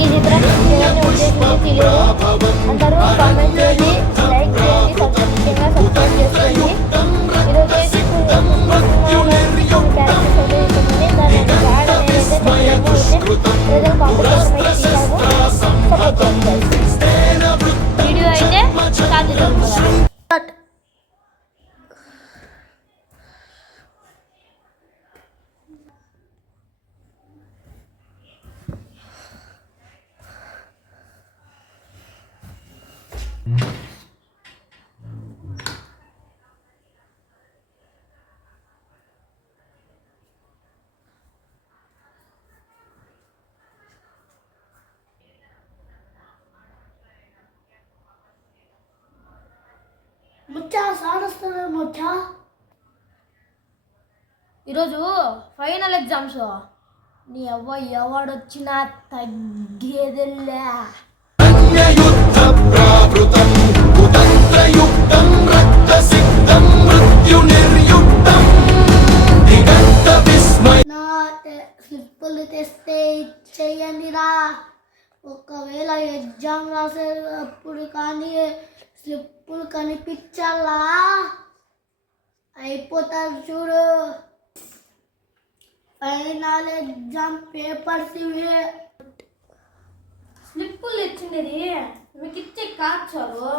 ఈ చిత్రం ఎవరిని ఉద్దేశించి తెలియదు. అందరూ కామెంట్ చేయండి, లైక్ చేయండి, ముఖ్యంగా సబ్స్క్రైబ్ చేసుకోండి. ఈరోజు దాన్ని బ్యాడ్ నేనైతే ప్రజలు కాంపిటీషన్ వీడియో అయితే స్టార్ట్. ముచ్చా సాడొస్తుంది ముచ్చా. ఈరోజు ఫైనల్ ఎగ్జామ్స్. నీ అవ్వ ఎవడొచ్చినా తగ్గేదిలే. నా స్లిప్పులు తెస్తే ఇచ్చేయండిరా. ఒకవేళ ఎగ్జామ్ రాసేటప్పుడు కానీ స్లిప్పులు కనిపించాలా అయిపోతారు చూడు. ఫైనల్ ఎగ్జామ్ పేపర్స్ ఇవే. స్లిప్పులు ఇచ్చిండేది మీకు ఇచ్చే కాచారు.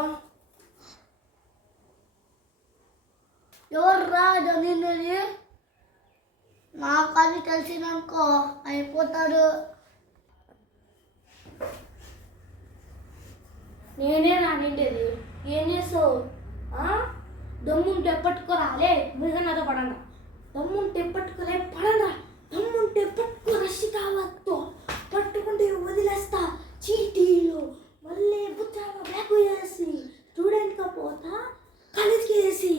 ఎవర్రా చదివినది? నాకు అది తెలిసిననుకో అయిపోతాడు. నేనే నిండేది. ఏం చేసావు? దమ్ముంటే పట్టుకోరాలే, మృగనాథ పడండా. దమ్ముంటే పట్టుకోలే పడండా. దమ్ముంటే పట్టుకో రషితావతో పట్టుకుంటే వదిలేస్తా. చీటీలు మళ్ళీ బుచ్చాల బ్యాగ్ వేసి స్టూడెంట్గా పోతా కాలేజ్కి వేసి.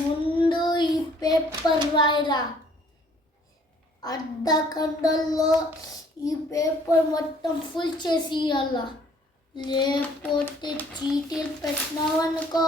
ముందు ఈ పేపర్ రాయరా. అర్ధగంటలో ఈ పేపర్ మొత్తం ఫుల్ చేసి ఇవ్వాల. లేకపోతే చీటీలు పెట్టినావనుకో